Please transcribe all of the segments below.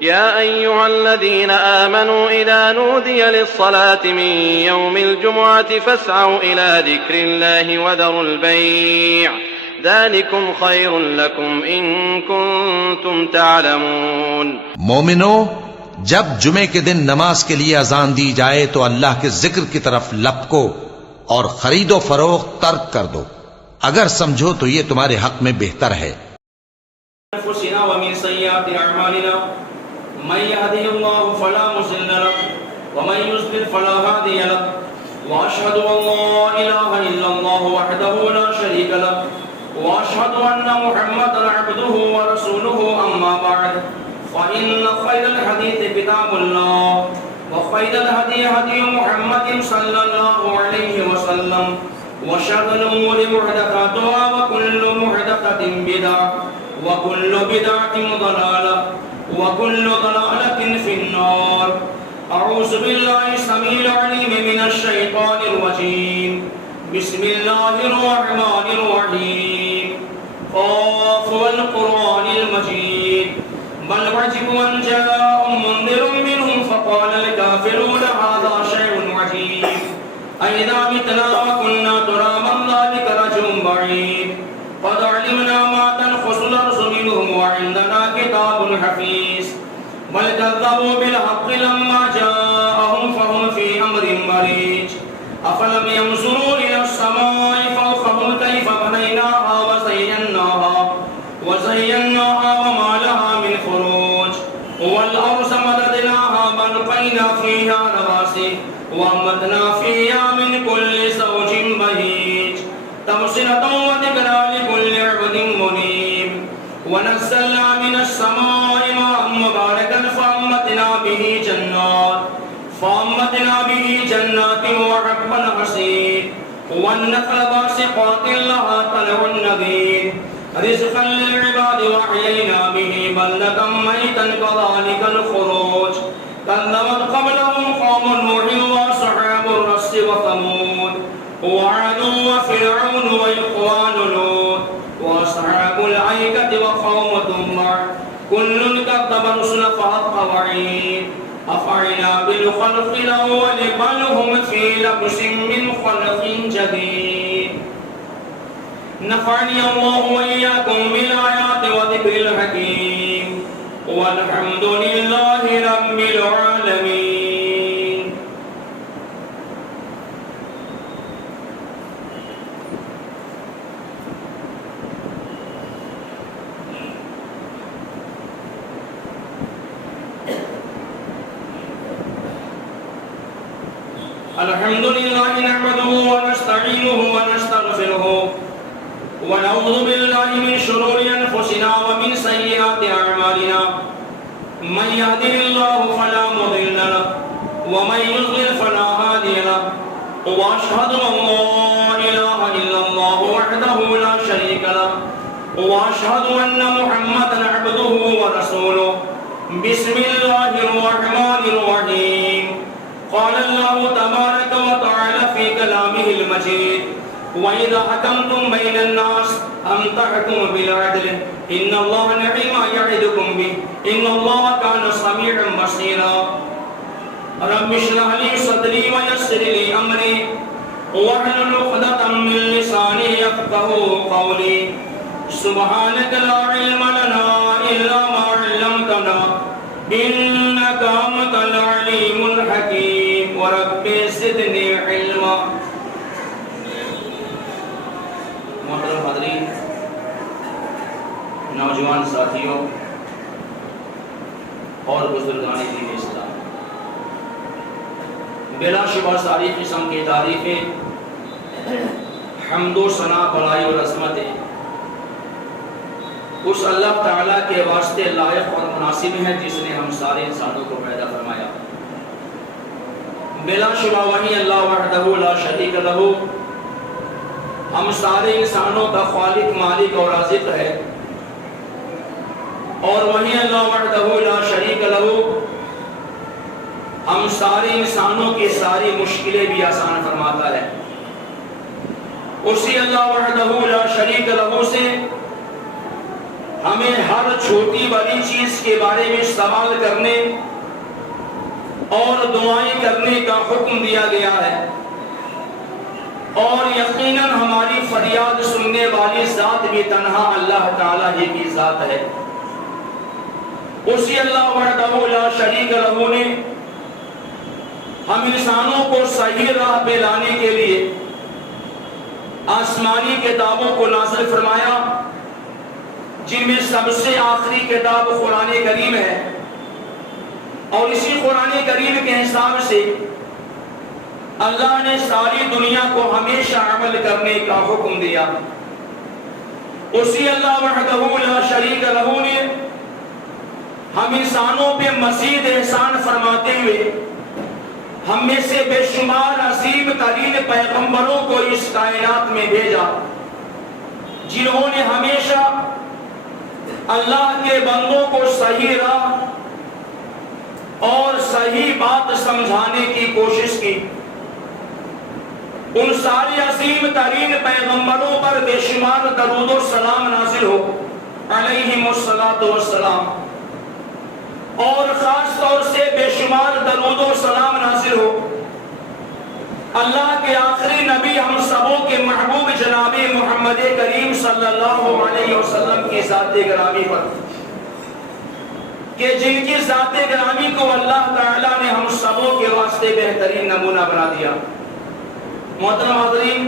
يا أيها الذين آمنوا إذا نودي للصلاة من يوم الجمعة فاسعوا إلى ذكر الله وذروا البيع ذلكم خير لكم إن كنتم تعلمون۔ مومنو، جب جمعے کے دن نماز کے لیے اذان دی جائے تو اللہ کے ذکر کی طرف لپکو اور خرید و فروخت ترک کر دو، اگر سمجھو تو یہ تمہارے حق میں بہتر ہے۔ انفسنا ومن سیئات اعمالنا من يهده الله فلا مضل له ومن يضلل فلا هادي له واشهد ان لا اله الا الله وحده لا شريك له واشهد ان محمدا عبده ورسوله اما بعد فان خير الحديث كتاب الله وخير الهدي هدي محمد صلى الله عليه وسلم وشر الامور محدثاتها وكل محدثة بدعة وكل بدعة ضلالة وكل ضلالة في النار۔ أعوذ بالله السميع العليم من الشيطان الرجيم، بسم الله الرحمن الرحيم، قاف والقرآن المجيد بل عجبوا أن جاءهم منذر منهم فقال الكافرون هذا شيء عجيب أإذا متنا وكنا ترابا ذلك رجل بعيد قد علمنا ما تنقص الأرض منهم وعندنا كتاب حفيظ بل كذبوا بالحق لما جاءهم فهم في أمر مريج أفلم ينظروا إلى السماء فوقهم كيف بنيناها وزيناها وما لها من فروج والأرض مددناها بنقينا فيها رواسي وأنبتنا فيها من كل زوج بهيج تبصرة وذكرى لكل عبد منيب ونزلنا من السماء ماء مباركا فأنبتنا به جنات وحب الحصيد والنخل باسقات لها طلع نضيد رزقا للعباد وأحيينا به بلدة ميتا كذلك الخروج كذبت قبلهم قوم نوح وأصحاب الرس وثمود وعاد وفرعون وإخوان لوط وأصحاب الأيكة وقوم تبع كل كذب الرسل فحق وعيد أفعنا بالخلق الأول بل هم في لبس من خلق جديد نفعني الله وإياكم بالآيات وذكر الحكيم والحمد لله رب العالمين۔ الحمد لله نحمده ونستعينه ونستغفره ونعوذ بالله من شرور أنفسنا ومن سيئات أعمالنا من يهده الله فلا مضل له ومن يضلل فلا هادي له وأشهد أن لا إله إلا الله وحده لا شريك له وأشهد أن محمدا عبده ورسوله۔ بسم الله الرحمن الرحيم۔ قال الله تبارك وتعالى في كلامه المجيد وإذا حكمتم بين الناس أن تحكموا بالعدل إن الله نعم ما يعظكم به إن الله كان سميعا بصيرا۔ رب اشرح لي صدري ويسر لي أمري واحلل عقدة من لساني يفقهوا قولي سبحانك لا علم لنا إلا ما علمتنا إنك أنت العليم الحكيم ورب زدني علما۔ محترم حاضرین، نوجوان ساتھیوں اور بزرگان دین اسلام، بلا شبہ ساری قسم کی تعریفیں، حمد و ثنا، بڑائی اور عظمتیں اس اللہ تعالیٰ کے واسطے لائق اور مناسب ہیں جس نے ہم سارے انسانوں کو پیدا فرمایا۔ بلا شبہ وہی اللہ وحدہ لا شریک لہ ہم سارے انسانوں کا خالق، مالک اور رازق ہے، اور وہی اللہ وحدہ لا شریک لہ ہم سارے انسانوں کی ساری مشکلیں بھی آسان فرماتا ہے۔ اسی اللہ وحدہ لا شریک لہ سے ہمیں ہر چھوٹی بڑی چیز کے بارے میں سوال کرنے اور دعائیں کرنے کا حکم دیا گیا ہے، اور یقیناً ہماری فریاد سننے والی ذات بھی تنہا اللہ تعالیٰ ہی کی ذات ہے۔ اسی اللہ وحدہ لا شریک لہ نے ہم انسانوں کو صحیح راہ پہ لانے کے لیے آسمانی کتابوں کو نازل فرمایا، جن میں سب سے آخری کتاب قرآن کریم ہے، اور اسی قرآن کریم کے حساب سے اللہ نے ساری دنیا کو ہمیشہ عمل کرنے کا حکم دیا۔ اسی اللہ وحدہ لا شریک لہ نے ہم انسانوں پہ مزید احسان فرماتے ہوئے ہم میں سے بے شمار عظیم ترین پیغمبروں کو اس کائنات میں بھیجا، جنہوں نے ہمیشہ اللہ کے بندوں کو صحیح راہ اور صحیح بات سمجھانے کی کوشش کی۔ ان سارے عظیم ترین پیغمبروں پر بے شمار درود و سلام نازل ہو علیہم الصلاۃ والسلام، اور خاص طور سے بے شمار درود و سلام نازل ہو اللہ کے آخری نبی ہم سبوں کے محبوب جناب محمد کریم صلی اللہ علیہ وسلم کی ذات گرامی پر، کہ جن کی ذات گرامی کو اللہ تعالیٰ نے ہم سبوں کے واسطے بہترین نمونہ بنا دیا۔ محترم حاضرین،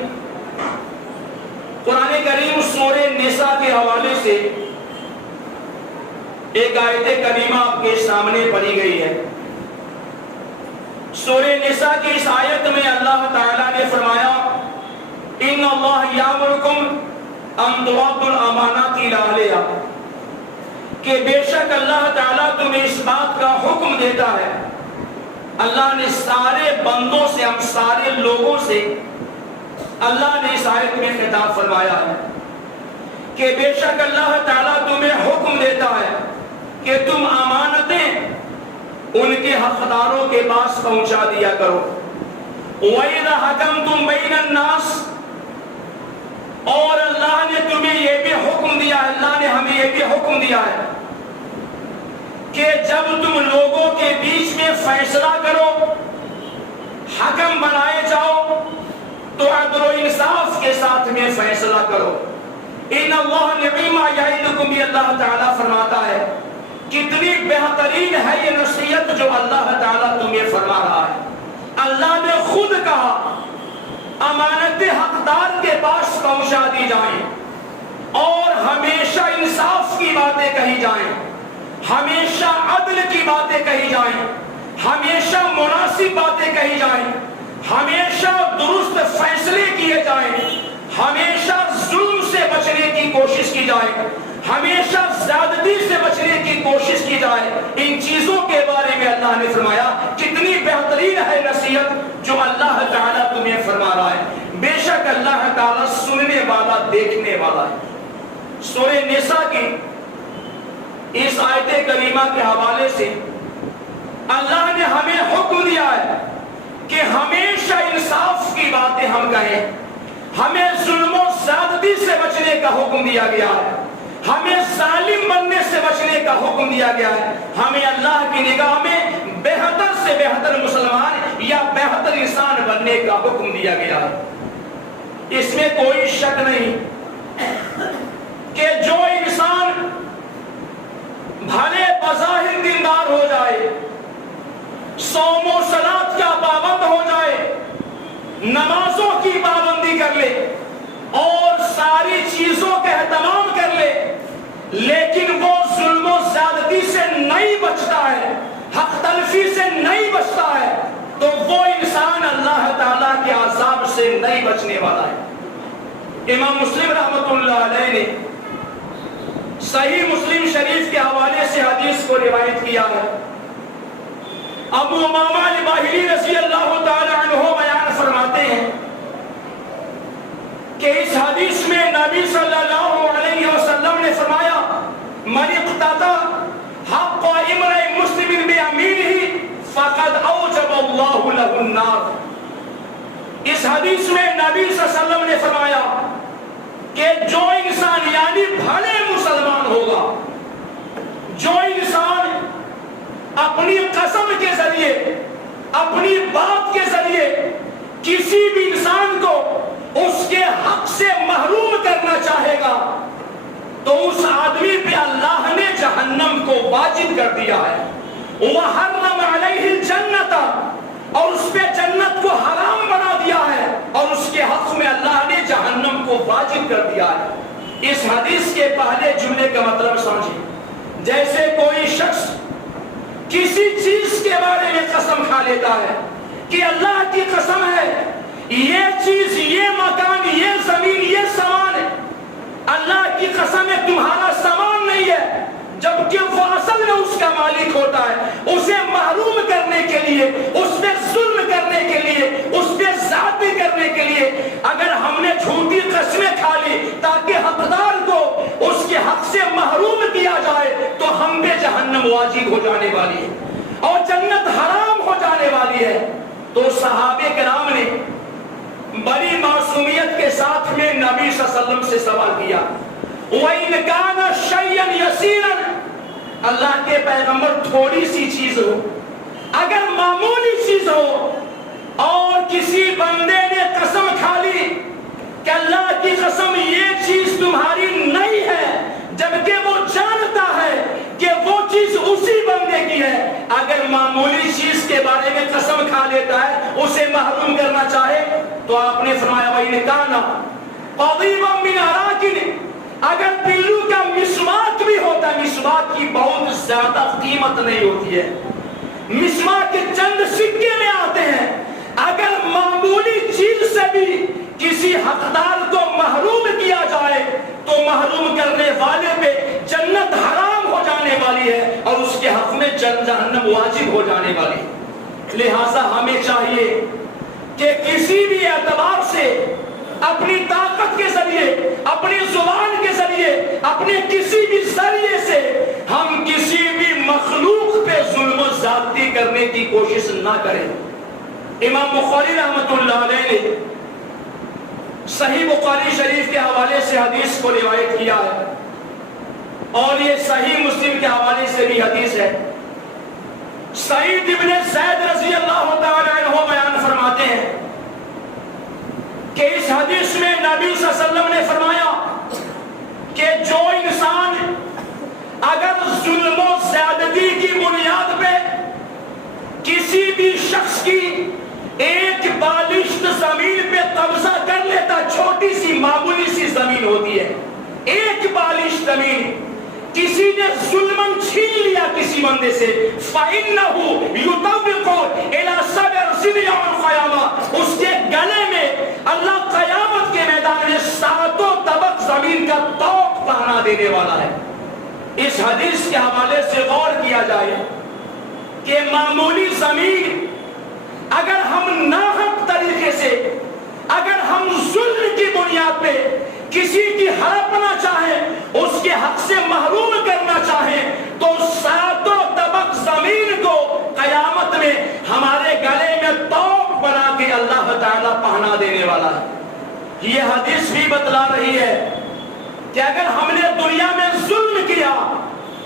قرآن کریم سورہ نساء کے حوالے سے ایک آیت کریمہ آپ کے سامنے پڑھی گئی ہے۔ سورہ نساء کی اس آیت میں اللہ تعالیٰ نے فرمایا ان اللہ یامرکم ان تؤدوا الامانات الی اہلہا، کہ بے شک اللہ تعالیٰ تمہیں اس بات کا حکم دیتا ہے۔ اللہ نے سارے بندوں سے، ہم سارے لوگوں سے اللہ نے اس آیت میں خطاب فرمایا ہے کہ بے شک اللہ تعالیٰ تمہیں حکم دیتا ہے کہ تم امانتیں ان کے حقداروں کے پاس پہنچا دیا کرو۔ وَإِذَا حَكَمْتُمْ بَيْنَ النَّاسِ، اور اللہ نے تمہیں یہ بھی حکم دیا ہے، اللہ نے ہمیں یہ بھی حکم دیا ہے کہ جب تم لوگوں کے بیچ میں فیصلہ کرو، حکم بنائے جاؤ، تو عدل و انصاف کے ساتھ میں فیصلہ کرو۔ ان اللہ نعم ما یعظکم بھی اللہ تعالیٰ فرماتا ہے کتنی بہترین ہے یہ نصیحت جو اللہ تعالیٰ تمہیں فرما رہا ہے۔ اللہ نے خود کہا امانت حقدار کے پاس پہنچا دی جائیں، اور ہمیشہ انصاف کی باتیں کہی جائیں، ہمیشہ عدل کی باتیں کہی جائیں، ہمیشہ مناسب باتیں کہی جائیں، ہمیشہ درست فیصلے کیے جائیں، ہمیشہ ظلم سے بچنے کی کوشش کی جائے، ہمیشہ زیادتی سے بچنے کی کوشش کی جائے۔ ان چیزوں کے بارے میں اللہ نے فرمایا کتنی بہترین ہے نصیحت جو اللہ تعالیٰ تمہیں فرما رہا ہے۔ بے شک اللہ تعالیٰ سننے والا، دیکھنے والا ہے۔ سورہ نساء کی اس آیت کریمہ کے حوالے سے اللہ نے ہمیں حکم دیا ہے کہ ہمیشہ انصاف کی باتیں ہم کہیں، ہمیں ظلم و زیادتی سے بچنے کا حکم دیا گیا ہے، ہمیں ظالم بننے سے بچنے کا حکم دیا گیا ہے، ہمیں اللہ کی نگاہ میں بہتر سے بہتر مسلمان یا بہتر انسان بننے کا حکم دیا گیا ہے۔ اس میں کوئی شک نہیں کہ جو انسان بھلے بظاہر دیندار ہو جائے، صوم و صلاۃ کا پابند ہو جائے، نمازوں کی پابندی کر لے اور ساری چیزوں کا اہتمام کر لے، لیکن وہ ظلم و زیادتی سے نہیں بچتا ہے، حق تلفی سے نہیں بچتا ہے، تو وہ انسان اللہ تعالیٰ کے عذاب سے نہیں بچنے والا ہے۔ امام مسلم رحمۃ اللہ علیہ نے صحیح مسلم شریف کے حوالے سے حدیث کو روایت کیا ہے۔ ابو امامہ الباہلی رضی اللہ تعالی عنہ بیان فرماتے ہیں کہ اس حدیث میں نبی صلی اللہ علیہ وسلم نے فرمایا من اقتدى حق امرئ مسلم بامینہ فقد اوجب اللہ له النار۔ اس حدیث میں نبی صلی اللہ علیہ وسلم نے فرمایا کہ جو انسان یعنی بھلے مسلمان ہوگا، جو انسان اپنی قسم کے ذریعے، اپنی بات کے ذریعے کسی بھی انسان کو اس کے حق سے محروم کرنا چاہے گا تو اس آدمی پہ اللہ نے جہنم کو واجب کر دیا ہے۔ وَحَرَّمَ عَلَيْهِ الْجَنَّةَ، اور اس پہ جنت کو حرام بنا دیا ہے، اور اس کے حق میں اللہ نے جہنم کو واجب کر دیا ہے۔ اس حدیث کے پہلے جملے کا مطلب سمجھیں، جیسے کوئی شخص کسی چیز کے بارے میں قسم کھا لیتا ہے کہ اللہ کی قسم ہے یہ چیز، یہ مکان، یہ زمین، یہ سامان ہے، اللہ کی قسم ہے تمہارا سامان نہیں ہے، جبکہ وہ اصل میں اس کا مالک ہوتا ہے۔ اسے محروم کرنے کے لیے، اس پہ ظلم کرنے کے لیے، اس پہ زیادتی کرنے کے لیے اگر ہم نے جھوٹی قسمیں کھا لی تاکہ حقدار کو اس کے حق سے محروم کیا جائے تو ہم پہ جہنم واجب ہو جانے والی ہے اور جنت حرام ہو جانے والی ہے۔ تو صحابہ کرام نے بڑی معصومیت کے ساتھ میں نبی صلی اللہ علیہ وسلم سے سوال کیا، وَإِنْ كَانَ شَيْئًا يَسِيرًا، اللہ کے پیغمبر تھوڑی سی چیز ہو، اگر معمولی چیز ہو اور کسی بندے نے قسم کھا لی کہ اللہ کی قسم یہ چیز تمہاری نہیں ہے، جبکہ وہ جانتا ہے کہ وہ چیز اسی بندے کی ہے، اگر معمولی چیز کے بارے میں قسم کھا لیتا ہے، اسے محروم کرنا چاہے تو آپ نے فرمایا وَإِنْ كَانَ قَضِيبًا مِنْ عَرَاقٍ، اگر بلو کا مسواک بھی ہوتا ہے، مسواک کی بہت زیادہ قیمت نہیں ہوتی ہے، مسواک کے چند سکے میں آتے ہیں، اگر معمولی چیز سے بھی کسی حقدار کو محروم کیا جائے تو محروم کرنے والے پہ جنت حرام ہو جانے والی ہے اور اس کے حق میں جہنم واجب ہو جانے والی ہے۔ لہٰذا ہمیں چاہیے کہ کسی بھی اعتبار سے، اپنی طاقت کے ذریعے، اپنی زبان کے ذریعے، اپنے کسی بھی ذریعے سے ہم کسی بھی مخلوق پہ ظلم و زیادتی کرنے کی کوشش نہ کریں۔ امام بخاری رحمۃ اللہ علیہ نے صحیح بخاری شریف کے حوالے سے حدیث کو روایت کیا ہے اور یہ صحیح مسلم کے حوالے سے بھی حدیث ہے۔ سعید ابن زید رضی اللہ تعالی عنہ بیان فرماتے ہیں کہ اس حدیث میں نبی صلی اللہ علیہ وسلم نے فرمایا کہ جو انسان اگر ظلم و زیادتی کی بنیاد پہ کسی بھی شخص کی ایک بالشت زمین پہ قبضہ کر لیتا، چھوٹی سی معمولی سی زمین ہوتی ہے، ایک بالشت زمین کسی نے ظلمن چھین لیا کسی بندے سے، فَإِنَّهُ يُطَوِّقُ إِلَى سَبْعِ يَوْمِ الْقِيَامَةِ، اس کے گلے میں اللہ قیامت کے میدان میں 7 طبق زمین کا طوق پہنا دینے والا ہے۔ اس حدیث کے حوالے سے غور کیا جائے کہ معمولی زمین اگر ہم ناحق طریقے سے، اگر ہم ظلم کی بنیاد پہ کسی کی ہڑپنا چاہیں، اس کے حق سے محروم کرنا چاہیں تو 7 طبق زمین کو قیامت میں ہمارے گلے میں طوق بنا کے اللہ تعالیٰ پہنا دینے والا ہے۔ یہ حدیث بھی بتلا رہی ہے کہ اگر ہم نے دنیا میں ظلم کیا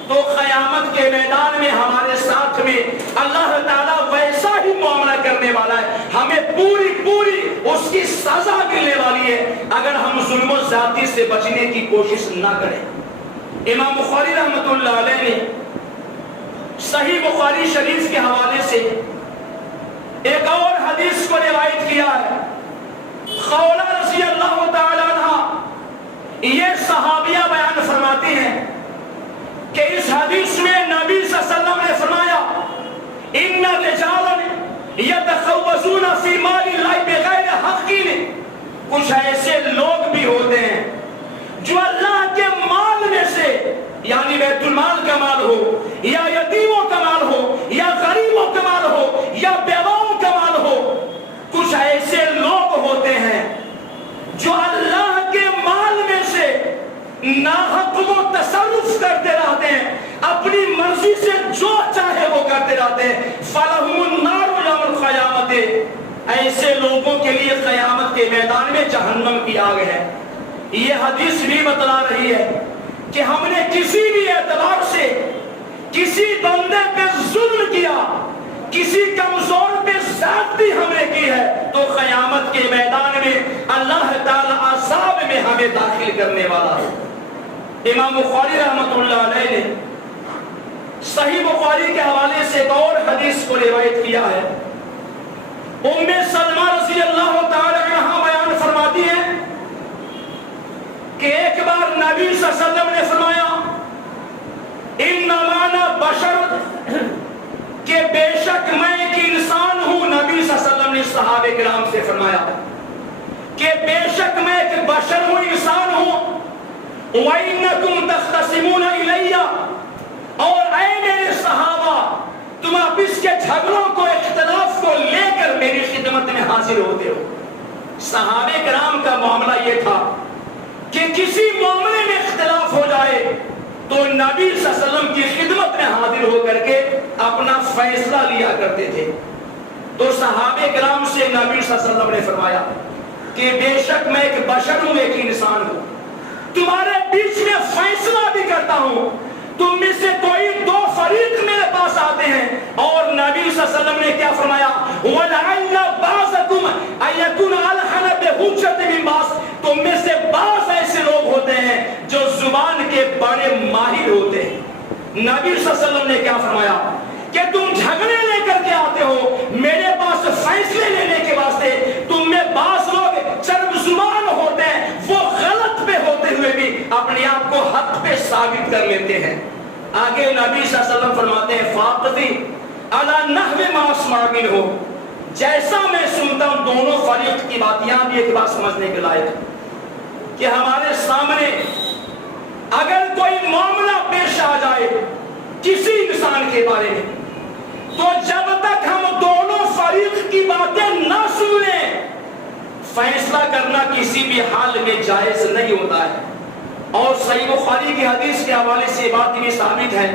تو قیامت کے میدان میں ہمارے ساتھ میں اللہ تعالیٰ ویسا ہی معاملہ کرنے والا ہے، ہمیں پوری اس کی سزا ملنے والی ہے اگر ہم ظلم و زیادتی سے بچنے کی کوشش نہ کریں۔ امام بخاری رحمۃ اللہ علیہ نے صحیح بخاری شریف کے حوالے سے ایک اور حدیث کو روایت کیا ہے۔ خولہ رضی اللہ تعالی عنہ یہ صحابیہ بیان فرماتی ہیں کہ اس حدیث میں نبی صلی اللہ علیہ وسلم نے فرمایا ان رجالا یتخوضون فی مال اللہ بغیر حق، کچھ ایسے لوگ بھی ہوتے ہیں جو اللہ کے مال میں سے، یعنی بیت المال کا مال ہو یا یتیموں کا مال ہو یا غریبوں کا مال ہو یا بیواؤں کا مال ہو، کچھ ایسے لوگ ہوتے ہیں جو اللہ کے مال میں سے ناحق وہ تصرف کرتے رہتے ہیں، اپنی مرضی سے جو چاہے وہ کرتے رہتے ہیں۔ فَلَهُمُ النَّارُ يَوْمَ الْقِيَامَةِ، ایسے لوگوں کے لیے قیامت کے میدان میں جہنم کی آگ ہے۔ یہ حدیث بھی بتلا رہی ہے کہ ہم نے کسی بھی اعتبار سے کسی بندے پہ ظلم کیا، کسی کمزور پہ زیادتی ہم نے کی ہے، تو قیامت کے میدان میں اللہ تعالی عذاب میں ہمیں داخل کرنے والا ہے۔ امام بخاری رحمۃ اللہ علیہ نے صحیح بخاری کے حوالے سے ایک اور حدیث کو روایت کیا ہے۔ ام سلمہ رضی اللہ تعالی عنہا بیان فرماتی ہے کہ ایک بار نبی صلی اللہ علیہ وسلم نے فرمایا انما انا بشر، کہ بے شک میں ایک انسان ہوں۔ نبی صلی اللہ علیہ وسلم نے صحابہ کرام سے فرمایا کہ بے شک میں ایک بشر ہوں، انسان ہوں۔ وَإِنَّكُمْ تَخْتَصِمُونَ إِلَيَّ، اور اے میرے صحابہ تم آپس کے جھگڑوں کو، اختلاف کو لے کر میری خدمت میں حاضر ہوتے ہو۔ صحابہ کرام کا معاملہ یہ تھا کہ کسی معاملے میں اختلاف ہو جائے تو نبی صلی اللہ علیہ وسلم کی خدمت میں حاضر ہو کر کے اپنا فیصلہ لیا کرتے تھے۔ تو صحابہ کرام سے نبی صلی اللہ علیہ وسلم نے فرمایا کہ بے شک میں ایک بشر ہوں، ایک انسان ہوں، تمہارے بیچ میں فیصلہ بھی کرتا ہوں۔ تم میں سے کوئی دو فریق میرے پاس آتے ہیں، اور نبی صلی اللہ علیہ وسلم نے کیا فرمایا؟ وَلَعَلَّ بَعْضَكُمْ أَن يَكُونَ أَلْحَنَ بِحُجَّةٍ مِّن بَعْضٍ، تم میں سے بعض ایسے لوگ ہوتے ہیں جو زبان کے بڑے ماہر ہوتے ہیں۔ نبی صلی اللہ علیہ وسلم نے کیا فرمایا کہ تم جھگڑے لے کر کے آتے ہو میرے پاس فیصلے لینے کے واسطے، تم میں بعض لوگ چرب زبان ہوتے ہیں، وہ غلط پہ ہوتے ہوئے بھی اپنے آپ کو حق پہ ثابت کر لیتے ہیں۔ آگے نبی صلی اللہ علیہ وسلم فرماتے ہیں فاقتی علی نحو ما اسمع منہ، جیسا میں سنتا ہوں دونوں فریق کی بات۔ یہاں بھی ایک بات سمجھنے کے لائق کہ ہمارے سامنے اگر کوئی معاملہ پیش آ جائے کسی انسان کے بارے میں، تو جب تک ہم دونوں فریق کی باتیں نہ سن لیں فیصلہ کرنا کسی بھی حال میں جائز نہیں ہوتا ہے۔ اور صحیح بخاری کی حدیث کے حوالے سے بات یہ ثابت ہے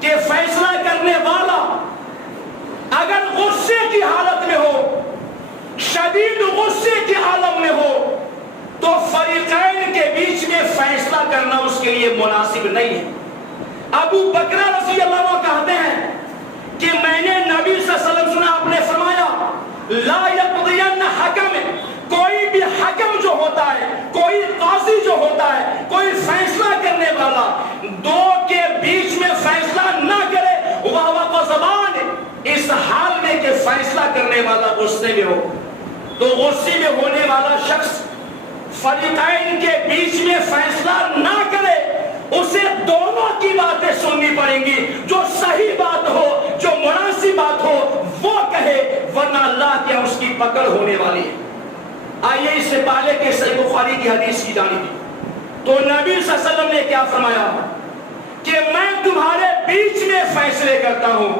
کہ فیصلہ کرنے والا اگر غصے کی حالت میں ہو، شدید غصے کے عالم میں ہو، تو فریقین کے بیچ میں فیصلہ کرنا اس کے لیے مناسب نہیں ہے۔ ابو بکر رضی اللہ عنہ کہتے ہیں کہ میں نے نبی صلی اللہ علیہ وسلم سنا، آپ نے فرمایا لا یقضین حکم، کوئی بھی حکم جو ہوتا ہے، کوئی قاضی جو ہوتا ہے، کوئی فیصلہ کرنے والا، دو کے بیچ میں فیصلہ نہ کرے وَهُوَ غَضْبَانٍ، اس حال میں کہ فیصلہ کرنے والا غصے میں ہو۔ تو غصے میں ہونے والا شخص فریقین کے بیچ میں فیصلہ نہ کرے، اسے دونوں کی باتیں سننی پڑیں گی، جو صحیح بات ہو، جو مناسب بات ہو وہ کہے، ورنہ اللہ کے اس کی پکڑ ہونے والی ہے۔ آئیے اس سے پہلے کہ صحیح بخاری کی حدیث کی جانب، تو نبی صلی اللہ علیہ وسلم نے کیا فرمایا کہ میں تمہارے بیچ میں فیصلے کرتا ہوں،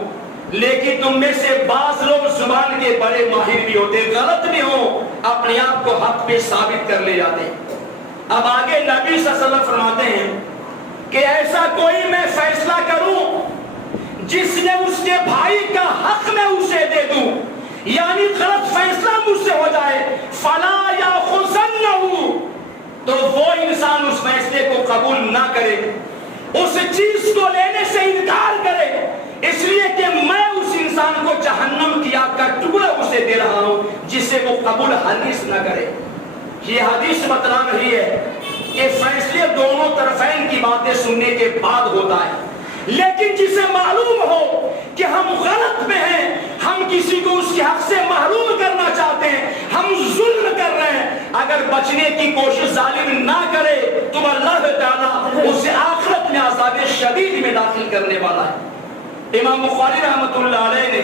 لیکن تم میں سے بعض لوگ زبان کے بڑے ماہر بھی ہوتے، غلط بھی ہو، اپنے آپ کو حق پہ ثابت کر لے جاتے۔ اب آگے نبی صلی اللہ علیہ وسلم فرماتے ہیں کہ ایسا کوئی میں فیصلہ کروں جس نے اس کے بھائی کا حق میں اسے دے دوں، یعنی غلط فیصلہ مجھ سے ہو جائے، فلا یاخذنہ، تو وہ انسان اس فیصلے کو قبول نہ کرے، اس چیز کو لینے سے انکار کرے، اس لیے کہ میں اس انسان کو جہنم کی آگ کا ٹکڑا اسے دے رہا ہوں جسے وہ قبول ہرگز نہ کرے۔ یہ حدیث بتلا رہی ہے کہ فیصلے دونوں طرفین کی باتیں سننے کے بعد ہوتا ہے، لیکن جسے معلوم ہو کہ ہم غلط میں ہیں، ہم کسی کو اس کے حق سے محروم کرنا چاہتے ہیں، ہم ظلم کر رہے ہیں، اگر بچنے کی کوشش ظالم نہ کرے تو اللہ تعالیٰ اسے آخرت میں عذاب شدید میں داخل کرنے والا ہے۔ امام بخاری رحمۃ اللہ علیہ نے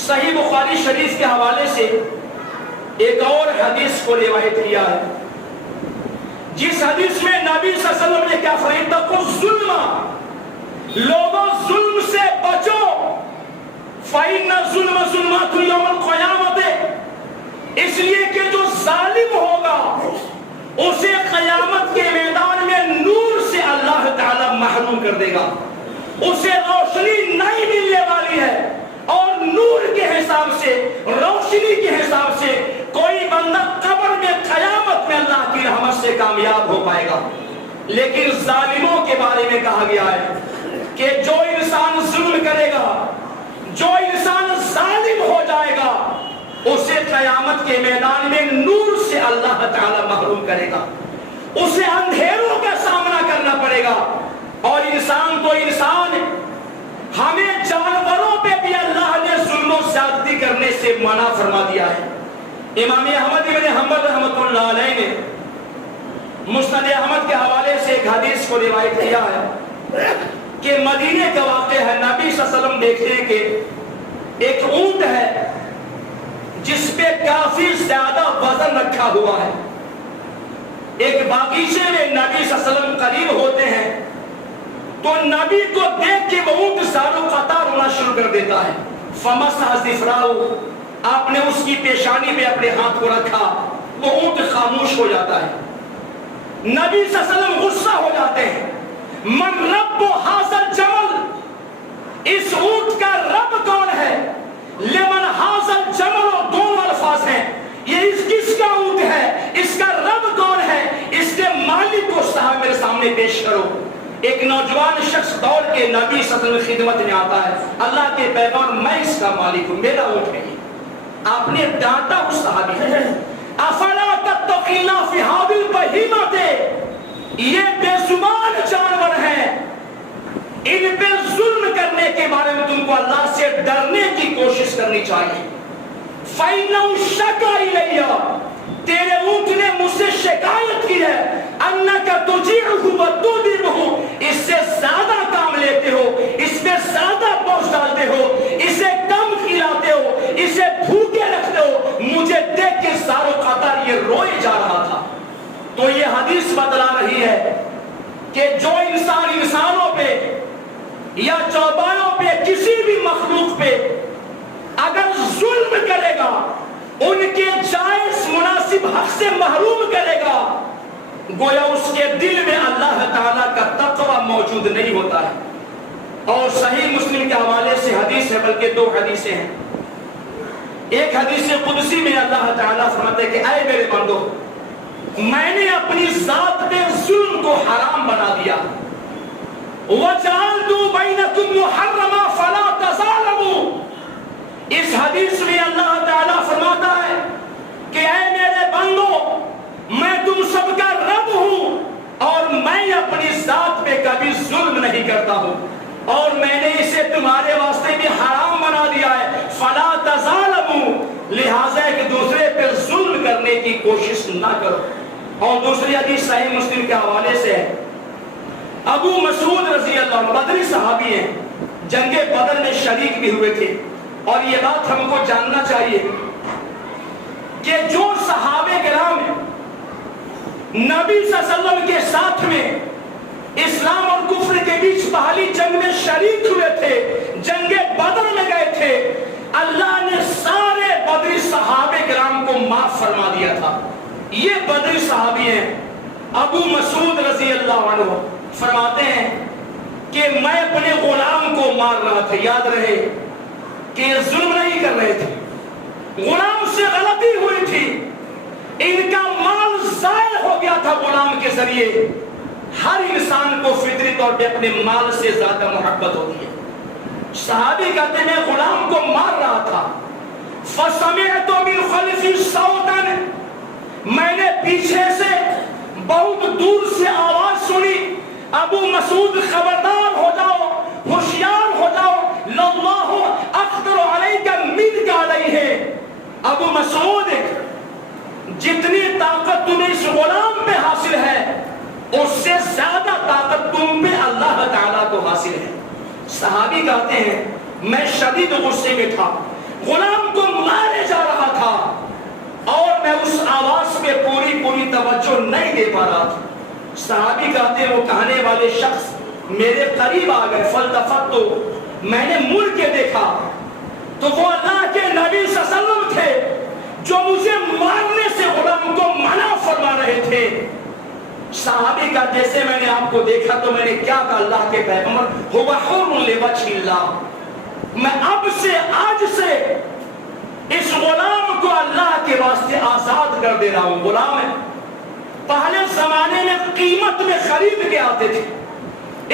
صحیح بخاری شریف کے حوالے سے ایک اور حدیث کو روایت کیا ہے، جس حدیث میں نبی صلی اللہ علیہ وسلم نے کیا فرمایا؟ اتقوا الظلم، لوگوں ظلم سے بچو، فإن الظلم ظلمات یوم القیامت، اس لیے کہ جو ظالم ہوگا اسے قیامت کے میدان میں نور سے اللہ تعالی محروم کر دے گا، اسے روشنی نہیں ملنے والی ہے، اور نور کے حساب سے، روشنی کے حساب سے کوئی بندہ قبر میں قیامت میں اللہ کی رحمت سے کامیاب ہو پائے گا، لیکن ظالموں کے بارے میں کہا گیا ہے کہ جو انسان ظلم کرے گا، جو انسان ظالم ہو جائے گا، اسے قیامت کے میدان میں نور سے اللہ تعالی محروم کرے گا، اسے اندھیروں کا سامنا کرنا پڑے گا۔ اور انسان تو انسان، ہمیں جانوروں پہ بھی اللہ نے ظلم و زیادتی کرنے سے منع فرما دیا ہے۔ امام احمد بن حنبل رحمۃ اللہ علیہ نے مسند احمد کے حوالے سے ایک حدیث کو روایت کیا ہے کہ مدینے کا واقعہ ہے، نبی صلی اللہ علیہ وسلم دیکھتے ہیں کہ ایک اونٹ ہے جس پہ کافی زیادہ وزن رکھا ہوا ہے۔ ایک باغیچے میں نبی صلی اللہ علیہ وسلم قریب ہوتے ہیں تو نبی کو دیکھ کے وہ اونٹ زارو قطار رونا شروع کر دیتا ہے۔ فمسح ظفرہ، آپ نے اس کی پیشانی پہ اپنے ہاتھ کو رکھا، وہ اونٹ خاموش ہو جاتا ہے۔ نبی صلی اللہ علیہ وسلم غصہ ہو جاتے ہیں، من رب ھذا الجمل، اس اونٹ کا رب کون ہے؟ لمن ھذا الجمل، دونوں الفاظ ہیں، یہ کس کا اونٹ ہے، اس کا رب کون ہے، اس کے مالک کو صاحب میرے سامنے پیش کرو۔ ایک نوجوان شخص دوڑ کے نبی صلی اللہ علیہ وسلم کی خدمت میں آتا ہے، اللہ کے پیغمبر میں اس کا مالک ہوں، میرا اونٹ ہے۔ آپ نے ڈانٹا اس صحابی ہے، افلا تتقین فی ھذی البہیمۃ، یہ بے زبان جانور ہیں، ان پہ ظلم کرنے کے بارے میں تم کو اللہ سے ڈرنے کی کوشش کرنی چاہیے۔ فَإِنَّهُ شَكَا إِلَيَّ، تیرے اونٹ نے مجھ سے شکایت کی ہے، أَنَّكَ تُجِعُهُ وَتُؤْدِبُهُ، اس سے زیادہ کام لیتے ہو، اس پہ زیادہ بوجھ ڈالتے ہو، اسے کم کھلاتے ہو، اسے بھوکے رکھتے ہو۔ مجھے دیکھ کے ساروں قطار یہ روئے جا رہا تھا۔ تو یہ حدیث بتلا رہی ہے کہ جو انسان انسانوں پہ یا چوپایوں پہ کسی بھی مخلوق پہ اگر ظلم کرے گا، ان کے جائز مناسب حق سے محروم کرے گا، گویا اس کے دل میں اللہ تعالیٰ کا تقوی موجود نہیں ہوتا ہے۔ اور صحیح مسلم کے حوالے سے حدیث ہے، بلکہ دو حدیثیں ہیں۔ ایک حدیث قدسی میں اللہ تعالیٰ فرماتے ہیں کہ اے میرے بندو، میں نے اپنی ذات پہ ظلم کو حرام بنا دیا، وَجَعَلْتُ بَيْنَكُمْ مُحَرَّمًا فَلَا تَظَالَمُوا۔ اس حدیث میں اللہ تعالیٰ فرماتا ہے کہ اے میرے بندو، میں تم سب کا رب ہوں اور میں اپنی ذات پہ کبھی ظلم نہیں کرتا ہوں، اور میں نے اسے تمہارے واسطے بھی حرام بنا دیا ہے، فَلَا تَظَالَمُوا، لہٰذا ایک دوسرے پہ ظلم کرنے کی کوشش نہ کرو۔ اور دوسری حدیث صحیح مسلم کے حوالے سے ہے، ابو مسعود رضی اللہ عنہ بدری صحابی ہیں، جنگ بدر میں شریک بھی ہوئے تھے۔ اور یہ بات ہم کو جاننا چاہیے کہ جو صحابہ کرام نبی صلی اللہ علیہ وسلم کے ساتھ میں اسلام اور کفر کے بیچ پہلی جنگ میں شریک ہوئے تھے، جنگ بدر میں گئے تھے، اللہ نے سارے بدری صحابہ کرام کو معاف فرما دیا تھا۔ یہ بدری صحابی ہیں، ابو مسعود رضی اللہ عنہ فرماتے ہیں کہ میں اپنے غلام کو مار رہا تھا، یاد رہے کہ یہ ظلم نہیں کر رہے تھے، غلام سے غلطی ہوئی تھی، ان کا مال ضائع ہو گیا تھا غلام کے ذریعے۔ ہر انسان کو فطری طور پہ اپنے مال سے زیادہ محبت ہوتی ہے۔ صحابی کہتے ہیں میں غلام کو مار رہا تھا، فَسَمِعْتُ مِنْ خَلْفِي صَوْتًا، میں نے پیچھے سے بہت دور سے آواز سنی، ابو مسعود خبردار ہو جاؤ، ہوشیار ہو جاؤ، لَاللَّهُ أَقْدَرُ عَلَيْكَ مِنْكَ عَلَيْهِ، ابو مسعود جتنی طاقت تمہیں اس غلام پہ حاصل ہے، اس سے زیادہ طاقت تم پہ اللہ تعالیٰ کو حاصل ہے۔ صحابی کہتے ہیں میں شدید غصے میں تھا، غلام کو مارے جا رہا تھا اور میں اس آواز پہ پوری توجہ نہیں دے پا رہا تھا۔ صحابی کہتے ہیں وہ کہنے والے شخص میرے قریب آ گئے، فَالْتَفَتُّ، میں نے مڑ کے دیکھا تو وہ اللہ کے نبی صلی اللہ علیہ وسلم تھے جو مجھے مارنے سے غلام کو منع فرما رہے تھے۔ صحابی کا جیسے میں نے آپ کو دیکھا تو میں نے کیا کہا، اللہ کے پیغمبر هو حر لوجه اللہ، میں اب سے آج سے اس غلام کو اللہ کے واسطے آزاد کر دے رہا ہوں. غلام ہے. پہلے زمانے میں قیمت میں خرید کے آتے تھے,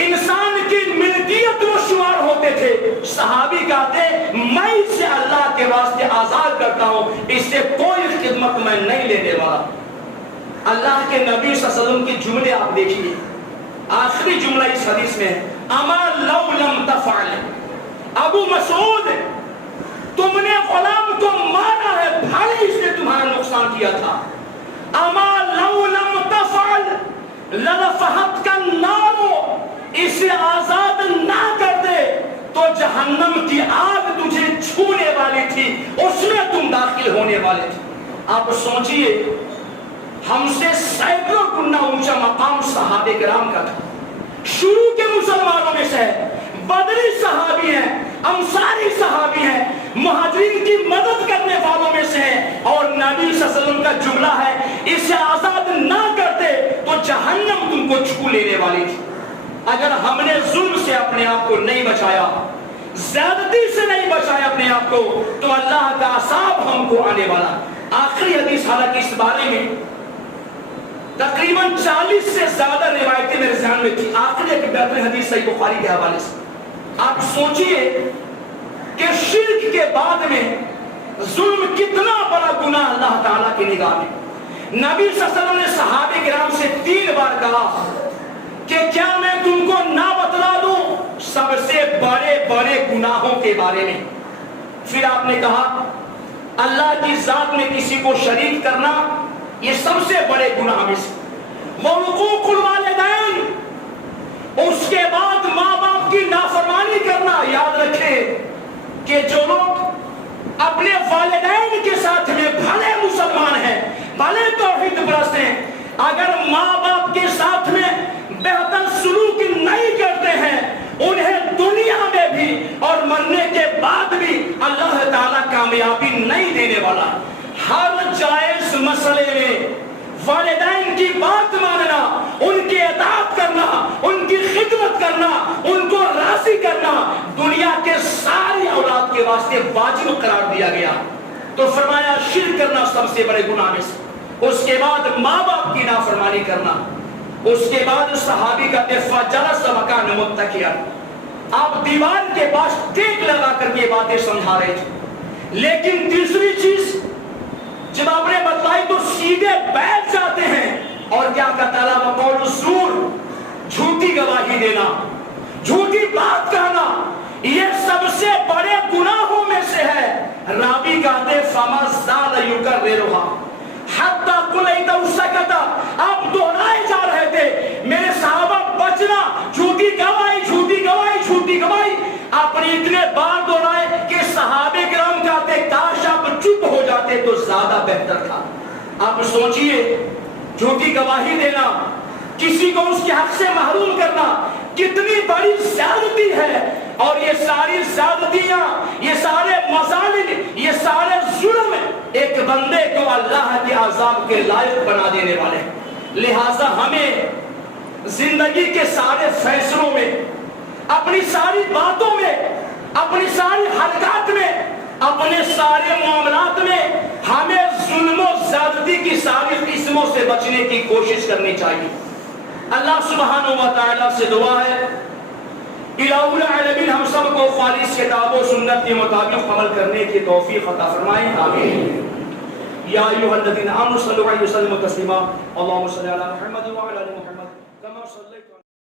انسان کی ملکیت وہ شمار ہوتے تھے. صحابی کہتے میں اسے اللہ کے واسطے آزاد کرتا ہوں, اس سے کوئی خدمت میں نہیں لینے والا. اللہ کے نبی صلی اللہ علیہ وسلم کے جملے آپ دیکھیے, آخری جملہ اس حدیث میں ہے اما لو لم تفعل. ابو مسعود تم نے غلام کو مارا ہے, بھائی اس نے تمہارا نقصان کیا تھا. اما لو لم تفعل لرفعتک النار, اسے آزاد نہ کر دے تو جہنم کی آگ تجھے چھونے والی تھی, اس میں تم داخل ہونے والے تھے. آپ سوچئے ہم سے سینکڑوں گنا اونچا مقام صحابہ کرام کا تھا. شروع کے مسلمانوں میں سے ہے, بدری صحابی ہیں, انصاری صحابی ہیں, مہاجرین کی مدد کرنے والوں میں سے ہیں, اور نبی صلی اللہ علیہ وسلم کا جملہ ہے اسے آزاد نہ کرتے تو جہنم تم کو چھو لینے والی تھی. اگر ہم نے ظلم سے اپنے آپ کو نہیں بچایا, زیادتی سے نہیں بچایا اپنے آپ کو, تو اللہ کا عذاب ہم کو آنے والا. آخری حدیث, حالانکہ اس بارے میں تقریباً 40 سے زیادہ روایتیں میرے ذہن میں تھی. آخری ایک بہترین حدیث صحیح بخاری کے حوالے سے. آپ سوچئے کہ شرک کے بعد میں ظلم کتنا بڑا گناہ اللہ تعالیٰ کی نگاہ میں. نبی صلی اللہ علیہ وسلم نے صحابہ کرام سے 3 بار کہا کہ کیا میں تم کو نہ بتلا دوں سب سے بڑے بڑے گناہوں کے بارے میں. پھر آپ نے کہا اللہ کی ذات میں کسی کو شریک کرنا یہ سب سے بڑے گناہ میں سے. وحقوق الوالدین, اس کے بعد ماں باپ کی نافرمانی کرنا. یاد رکھیں کہ جو لوگ اپنے والدین کے ساتھ میں بھلے مسلمان ہیں, بھلے توحید پرست ہیں, اگر ماں باپ کے ساتھ میں بہتر سلوک نہیں کرتے ہیں, انہیں دنیا میں بھی اور مرنے کے بعد بھی اللہ تعالیٰ کامیابی نہیں دینے والا. ہر جائز مسئلے میں والدین کی بات ماننا, ان کی اطاعت کرنا, ان کی خدمت کرنا, ان کو راضی کرنا دنیا کے ساری اولاد کے واسطے واجب قرار دیا گیا. تو فرمایا شرک کرنا سب سے بڑے گناہ میں سے, اس کے بعد ماں باپ کی نافرمانی کرنا, اس کے بعد صحابی کا فجلس مکان متکئا, آپ دیوار کے پاس ٹیک لگا کر یہ باتیں سمجھا رہے تھے. لیکن تیسری چیز جب آپ نے بتائی تو سیدھے بیٹھ جاتے ہیں, اور کیا کہتا ہے وقول الزور, جھوٹی گواہی دینا, جھوٹی بات کہنا, یہ سب سے بڑے گناہوں میں سے ہے. راوی کہتے فما زال یکررھا حتی قلیت سکتا, آپ دہرائے جا رہے تھے میرے صحابہ بچنا, جھوٹی گواہی, جھوٹی گواہی, جھوٹی گواہی. آپ نے اتنے بار دہرائے کہ صحابہ کرام کہتے کاش آپ چپ ہو جاتے تو زیادہ بہتر تھا. آپ سوچئے جھوٹی گواہی دینا, کسی کو اس کے حق سے محروم کرنا کتنی بڑی زیادتی ہے. اور یہ ساری زیادتیاں, یہ سارے مظالم, یہ سارے ظلم ایک بندے کو اللہ کے عذاب کے لائق بنا دینے والے. لہٰذا ہمیں زندگی کے سارے فیصلوں میں, اپنی ساری باتوں میں, اپنی ساری حرکات میں, اپنے سارے معاملات میں ہمیں ظلم و زیادتی کی ساری قسموں سے بچنے کی کوشش کرنی چاہیے. اللہ سبحانہ و تعالیٰ سے دعا ہے الہ العالمین ہم سب کو خالص کتاب و سنت کے مطابق عمل کرنے کی توفیق عطا فرمائے, آمین. یا ایھا الذین آمنوا صلوا علیہ وسلم تسلیما, اللهم صل علی محمد وعلی آل محمد کما صلیت